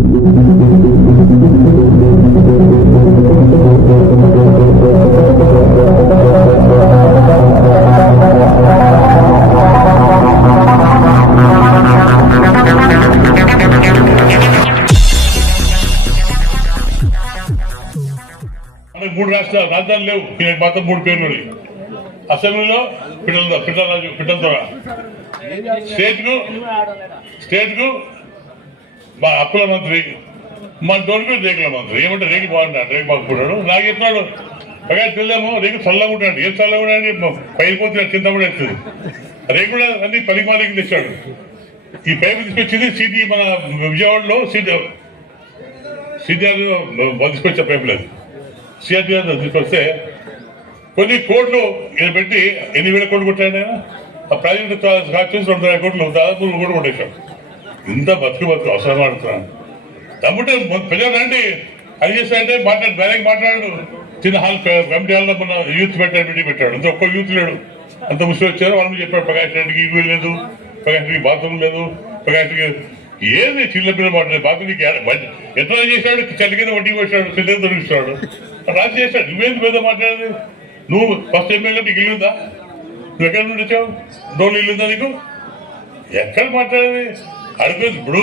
మూడు రాష్ట్రాలు రాజధాని లేవు, మాత్రం మూడు పేర్లు. అసెంబ్లీలో పిట్టల ద్వారా, స్టేట్ కు మా అప్పుల మంత్రి, మా డోల్పే రేకుల మంత్రి. ఏమంటే రేకు బాగుంటాడు, రేకు బాగుంటాడు. నాకు చెప్తున్నాడు పగా తెలియము, రేకు చల్లగా ఉంటాడు. ఏం చల్లగా ఉంటాడు, పైపోతే చింత కూడా వేస్తుంది. రేకు కూడా అన్ని పనికి మాలికి తెచ్చాడు. ఈ పైపు తీసుకొచ్చింది సిటీ, మన విజయవాడలో సిటీఆర్ తీసుకొచ్చే పైపులు. అది సిఆర్టీఆర్ తీసుకొస్తే కొన్ని కోట్లు ఇది పెట్టి 8,000 కోట్లు కొట్టాడు ఆయన. ఆ ప్రాజెక్టు వచ్చేసి 2,000 కోట్లు దాదాపు కూడా కొట్టేశాడు. ఇంత బతుకు అవసరం ఆడుతున్నాను. తమ్ముంటే ప్రజలు రండి, అది చేస్తాడంటే మాట్లాడు, డైరెక్ట్ మాట్లాడు. చిన్న హాల్ కమిటీ హాల్లో మన యూత్ పెట్టాడు, మీటింగ్ పెట్టాడు. అంత ఒక్క యూత్ లేడు. అంత ముస్లిం వచ్చారు, వాళ్ళు చెప్పాడు ప్రకాష్ రెడ్డికి ఇల్లు లేదు, ప్రకాష్ రెడ్డికి బాత్రూమ్ లేదు, ప్రకాష్ రెడ్డికి ఏది చిన్నపిల్లలు మాట్లాడు. బాత్రూమ్కి ఎట్లా చేశాడు, చలి కింద వడ్డీ వచ్చాడు, చిన్న దొరికిస్తాడు, రాజు చేశాడు. నువ్వేందుకు పెద్ద మాట్లాడేది? నువ్వు ఫస్ట్ ఎమ్మెల్యే నీకు ఇల్లు ఉందా? నువ్వు ఎక్కడి నుండి వచ్చావు? డోలు ఇల్లు ఉందా నీకు? ఎక్కడ మాట్లాడేది? అడుగు. ఇప్పుడు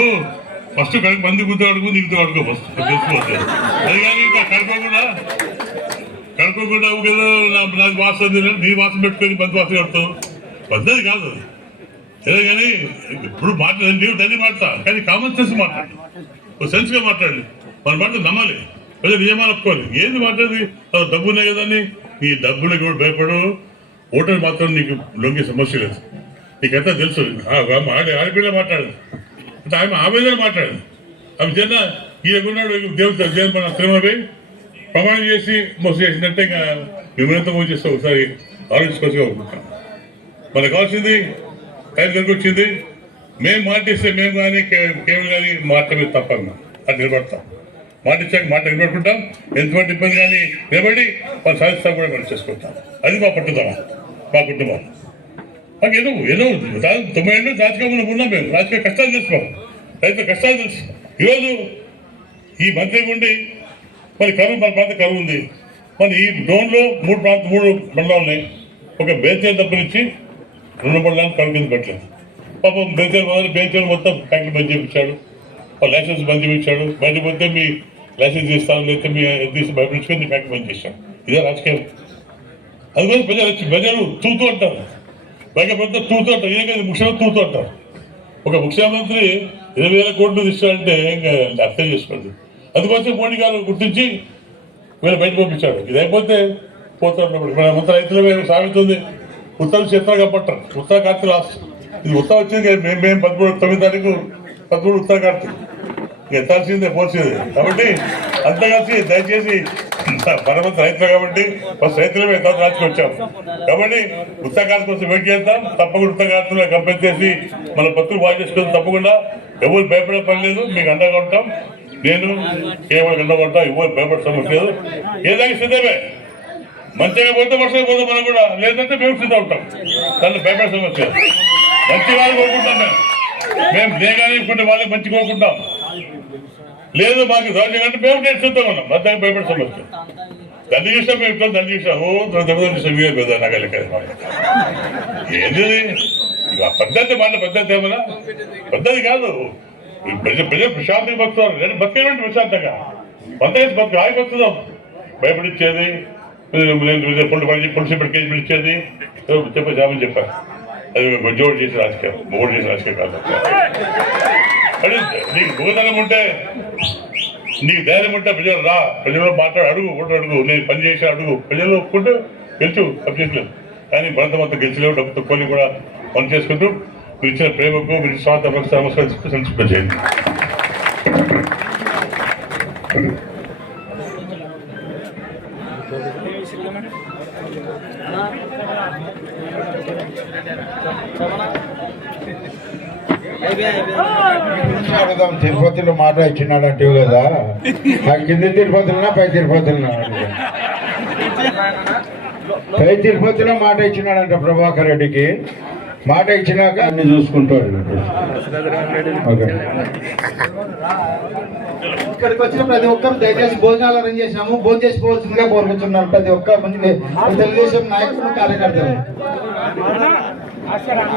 ఫస్ట్ మంది గుద్ద అడుగు, నీకుతో అడుగు ఫస్ట్ తెలుసుకోవచ్చు. అది కానీ ఇంకా కడుకోకుండా నాకు వాసన నీ వాసన పెట్టుకొని బంధు వాసన కడతావు. పద్ధతి కాదు. అదే కానీ ఇప్పుడు మాట్లాడి నీవు దాన్ని మాట్లాడతా, కానీ కామన్ సెన్స్ మాట్లాడు, ఒక సెన్స్గా మాట్లాడి మన మాట నమ్మాలి, ప్రజలు నియమాలు ఒప్పుకోవాలి. ఏంది మాట్లాడి డబ్బు ఉన్నాయి కదా అని నీ డబ్బులకి కూడా భయపడు. ఓటర్ మాత్రం నీకు లొంగే సమస్య లేదు. నీకంతా తెలుసు. ఆడపిల్ల మాట్లాడదు అంటే ఆమె ఆవేదన మాట్లాడదు. ఆమె జన ఈయనకున్నాడు దేవత జన తిరుమలపై ప్రమాణం చేసి మోసం చేసిందంటే ఇంకా విమనంతా మోసం చేస్తే ఒకసారి ఆలోచించుకోవచ్చుగా అనుకుంటాం. మనకు కావాల్సింది టైం వచ్చింది. మేము మాటిస్తే మేము కానీ కేవలం కానీ మాట్లాడే తప్పన్నా అది నిలబడతాం. మాటిచ్చాక మాట నిలబడుకుంటాం. ఎంతమంది ఇబ్బంది కానీ నిలబడి వాళ్ళు సాధిస్తాం కూడా మనం చేసుకుంటాం. అది మా పట్టుదల, మా కుటుంబం. మాకు ఏదో 90 ఏళ్ళు రాజకీయంలో ఉన్నాం. మేము రాజకీయ కష్టాలు తెలుసుకోం, రైతుల కష్టాలు తెలుసు. ఈరోజు ఈ మంత్రి ఉండి మరి కరువు, మన ప్రాంతం కరువు ఉంది. మన ఈ డోన్లో 3 మండలాలు ఉన్నాయి. ఒక బేల్చేరు డబ్బునిచ్చి 2 మండలాన్ని కరువు కింద పెట్టలేదు. పాపం బేల్చేరు మొత్తం ట్యాంకులు బంద్ చేయించాడు, లైసెన్స్ బంద్ చేయించాడు. బంద్ పోతే మీ లైసెన్స్ ఇస్తాను, లేకపోతే మీ తీసి భయపించుకొని ట్యాంక్ బంద్ చేశాడు. ఇదే రాజకీయం. అందుకోసం ప్రజలు తూతూ అంటారు, పైగా పెద్ద తూతూ అంటారు. ఇదే కదా ముఖ్యమంత్రి తూతూ అంటారు. ఒక ముఖ్యమంత్రి 20,000 కోట్లు ఇస్తాడంటే ఇంకా అర్థం చేసుకోండి. అందుకోసం మోడీ గారు గుర్తించి వీళ్ళు బయట పంపించాడు. ఇది అయిపోతే పోతాడు. మన మొత్తం రైతులమే సాగుతుంది. ఉత్తరం చిత్రంగా పట్టారు. ఉత్తర కార్తీ లాస్ట్. ఇది ఉత్తరం వచ్చింది. మేము 9 తారీఖు 13 ఉత్తర కార్తీ ఎత్తాల్సిందే, పోల్సిందే. కాబట్టి అంతా కలిసి దయచేసి మనమంతా రైతులు కాబట్టి ఫస్ట్ రైతులమే ఎంత రాసుకొచ్చాం. కాబట్టి ఉత్తర కార్తీ కోసం వెయిట్ చేద్దాం. తప్పకుండా ఉత్తర కార్తీలో కంపెనీ చేసి మన పత్తులు బాగా చేసుకుందాం. తప్పకుండా ఎవరు భయపడే పని లేదు. మీకు అండగా ఉంటాం. నేను కేవలం అండగా ఉంటాం. ఎవరు భయపడే సమస్య లేదు. ఏదైనా సిద్ధమే. మంచిగా పోతే వర్షం పోతే మనం కూడా, లేదంటే మేము సిద్ధం ఉంటాం. దాన్ని భయపడే సమస్య లేదు. మంచి వాళ్ళు కోరుకుంటాం. మేము దేగానే కొన్ని వాళ్ళకి మంచి కోరుకుంటాం. లేదు మాకు సౌజన్యం అంటే మేము నేర్చుకుంటాం. మనం మధ్యాహ్నం భయపడే సమస్య. దండి చూసాం, మేము ఇస్తాం. దండి చూసాం. చూసాం నగల ఏంది పద్ధతి. మన పద్ధతి ఏమన్నా పద్ధతి కాదు. ప్రజలు ప్రశాంతంగా బతుకుతారు. నేను బతికేటువంటి ప్రశాంతంగా పంతగా బతుకు ఆగి బతుకుతాం. భయపడిచ్చేది, పులుసు పెట్టి కేజీ పిలిచేది చెప్పని చెప్పారు. అది జోడు చేసే రాజకీయం, ఓటు చేసే రాజకీయం కాదు. కానీ నీకు భూతలం ఉంటే, నీకు ధైర్యం ఉంటే ప్రజలు రా, ప్రజల్లో మాట్లాడు, అడుగు, ఓటు అడుగు, నేను పని చేసి అడుగు. ప్రజలు ఒప్పుకుంటూ గెలుచు, సబ్జెక్టులేదు. కానీ భరతమంతా గెలిచలేవు. డబ్బు తక్కువని కూడా పని చేసుకుంటూ మీరు ఇచ్చిన ప్రేమకు, మీరు స్వార్థ నమస్కరిస్తూ సంస్కృతి చేయండి. తిరుపతిలో మాట ఇచ్చినాడంటే కదా, కింది తిరుపతిలోనా పై తిరుపతిలోనా? పై తిరుపతిలో మాట ఇచ్చినాడంట ప్రభాకర్ రెడ్డికి. మాట ఇచ్చినాక అన్ని చూసుకుంటాడు. ఓకే. ఇక్కడికి వచ్చిన ప్రతి ఒక్కరు దయచేసి భోజనాలు అరేంజ్ చేసినాము. భోజనం చేసిపోవాల్సిందిగా కోరుకుంటున్నాను ప్రతి ఒక్క తెలుగుదేశం నాయకులు, కార్యకర్తలు.